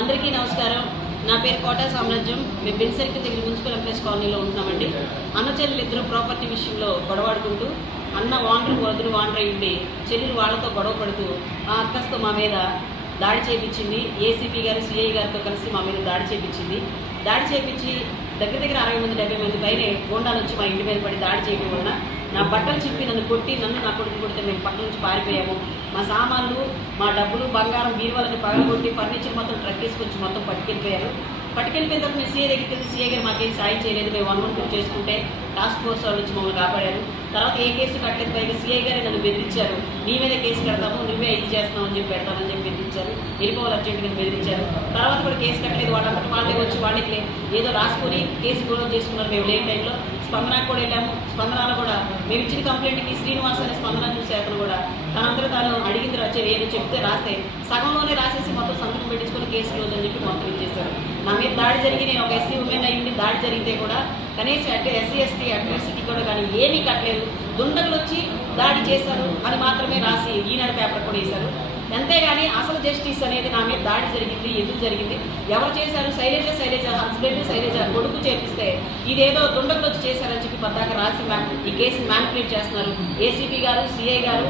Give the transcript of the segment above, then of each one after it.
అందరికీ నమస్కారం. నా పేరు కోట సామ్రాజ్యం. మేము బెన్సరికి దగ్గర మున్సిపల్ ఎంప్లాయీస్ కాలనీలో ఉంటున్నామండి. అన్న చెల్లెలు ఇద్దరు ప్రాపర్టీ విషయంలో గొడవాడుకుంటూ అన్న వాండ్రు వదులు వాండర్ అయ్యింది చెల్లెలు వాళ్ళతో గొడవ పడుతూ ఆ అక్కస్తో మా మీద దాడి చేపించింది. ఏసీపీ గారు సిఐ గారితో కలిసి మా మీద దాడి చేపించింది. దాడి చేపించి దగ్గర దగ్గర అరవై మంది డెబ్బై మంది పైనే గోండాలు వచ్చి మా ఇంటి మీద పడి దాడి చేయడం వలన నా బట్టలు చెప్పి నన్ను కొట్టి నన్ను నా కొడుకు కొడితే మేము పక్క నుంచి పారిపోయాము. మా సామాన్లు మా డబ్బులు బంగారం బీరువాలని పగలగొట్టి ఫర్నిచర్ మొత్తం ట్రక్ తీసుకొచ్చి మొత్తం పట్టుకెళ్ళిపోయారు. పట్టుకెళ్ళిపోయిన తర్వాత మేము సీఏ దగ్గరికి వెళ్తే సీఏ గారు మాకేం సాయం చేయలేదు మేము వన్ వన్ టూ చేసుకుంటే టాస్క్ ఫోర్స్ వాళ్ళు నుంచి మమ్మల్ని కాపాడారు. తర్వాత ఏ కేసు కట్టలేదు పైగా సీఏ గారే నన్ను బెదిరించారు. నీ మీద కేసు కడతాము నువ్వే ఇది చేస్తావు అని చెప్పి పెడతామని చెప్పి బెదిరించారు. వెళ్ళిపోవాలి అర్జెంట్గా బెదిరించారు. తర్వాత కూడా కేసు కట్టలేదు వాళ్ళంతటి వాళ్ళే వచ్చి వాళ్ళకి ఏదో రాసుకొని కేసు గొడవ చేసుకున్నారు మేము లేని టైంలో. స్పందనకు కూడా వెళ్ళాము. స్పందనలో కూడా మేము ఇచ్చిన కంప్లైంట్కి శ్రీనివాస్ అనే స్పందన చూసే అతను కూడా. తనంతా తాను అడిగింది రా- ఏదో చెప్తే రాస్తే. సగంలోనే రాసి సంతకం పెట్టించుకొని కేసు క్లోజ్ అని చెప్పి మొత్తం ఇచ్చేశారు. నా మీద దాడి జరిగి నేను ఒక ఎస్సీ ఉమెన్ అయ్యింది దాడి జరిగితే కూడా కనీసం అంటే ఎస్సీ ఎస్టీ అట్రాసిటీ కూడా కానీ ఏమీ కట్టలేదు. దుండగులు వచ్చి దాడి చేశారు అని మాత్రమే రాసి ఈనాడు పేపర్ కూడా వేశారు అంతేగాని అసలు జస్టిస్ అనేది నా మీద దాడి జరిగింది ఎందుకు జరిగింది? ఎవరు చేశారు? శైలజ శైలజ హస్బెండ్ శైలజ కొడుకు చేపిస్తే ఇదేదో దుండగులు వచ్చి చేశారని చెప్పి పద్దాక రాసి మ్యాన్ ఈ కేసుని మ్యానిపులేట్ చేస్తున్నారు. ఏసీపీ గారు సిఐ గారు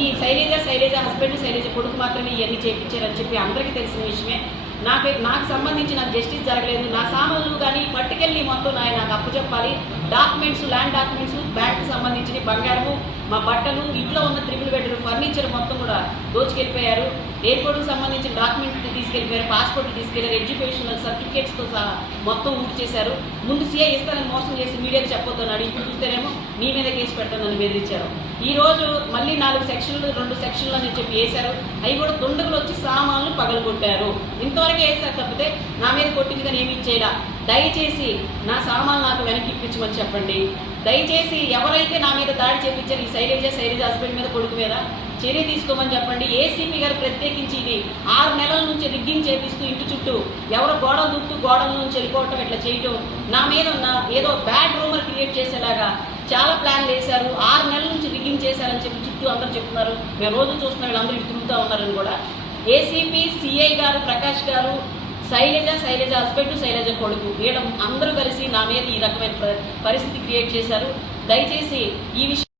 ఈ శైలజ శైలజ హస్బెండ్ శైలజ కొడుకు మాత్రమే ఇవన్నీ చేయించారని చెప్పి అందరికీ తెలిసిన విషయమే. నాకు నాకు సంబంధించి నాకు జస్టిస్ జరగలేదు. నా సామాన్లు కానీ పట్టుకెళ్ళి మొత్తం ఆయన నాకు అప్పు చెప్పాలి. డాక్యుమెంట్స్ ల్యాండ్ డాక్యుమెంట్స్ బ్యాంక్ సంబంధించిన బంగారము మా బట్టలు ఇంట్లో ఉన్న త్రిపుల్ బెడ్రూమ్ ఫర్నిచర్ మొత్తం కూడా దోచుకెళ్ళిపోయారు. ఎయిర్పోర్ట్కి సంబంధించిన డాక్యుమెంట్స్ తీసుకెళ్ళిపోయారు. పాస్పోర్ట్ తీసుకెళ్ళారు ఎడ్యుకేషనల్ సర్టిఫికేట్స్తో సహా మొత్తం ఊటి చేశారు. ముందు సీఐ ఇస్తానని మోసం చేసి మీడియాకి చెప్పొద్దన్నాడు. ఇప్పుడు చూస్తేనేమో నీ మీద కేసు పెడతానని బెదిరించారు. ఈ రోజు మళ్ళీ నాలుగు సెక్షన్లు రెండు సెక్షన్లు అని చెప్పి వేశారు. అవి కూడా దుండగులు వచ్చి సామాన్లు పగలగొట్టారు. ఇంతవరకు వేశారు తప్పితే నా మీద కొట్టింది కానీ ఏమి ఇచ్చేలా దయచేసి నా సామాన్లు నాకు వెనక్కి ఇప్పించమని చెప్పండి. దయచేసి ఎవరైతే నా మీద దాడి చేపించారు ఈ శైలజ శైలజ హస్బెండ్ మీద కొడుకు మీద చర్య తీసుకోమని చెప్పండి. ఏసీపీ గారు ప్రత్యేకించి ఇది ఆరు నెలల నుంచి రిగ్గింగ్ చేపిస్తూ ఇంటి చుట్టూ ఎవరో గోడలు దుక్తూ గోడల నుంచి వెళ్ళిపోవటం ఇట్లా చేయటం నా మీద ఉన్న ఏదో బ్యాడ్ రూమర్ క్రియేట్ చేసేలాగా చాలా ప్లాన్లు వేశారు. ఆరు నెలల నుంచి రిగ్గింగ్ చేశారని చెప్పి చుట్టూ అందరూ చెప్తున్నారు. మేము రోజు చూస్తున్న వీళ్ళందరూ తిరుగుతూ ఉన్నారని కూడా. ఏసీపీ సిఐ గారు ప్రకాష్ గారు శైలజ శైలజ హస్బెండ్ శైలజ కొడుకు వీళ్ళ అందరూ కలిసి నా మీద ఈ రకమైన పరిస్థితి క్రియేట్ చేశారు. దయచేసి ఈ విషయం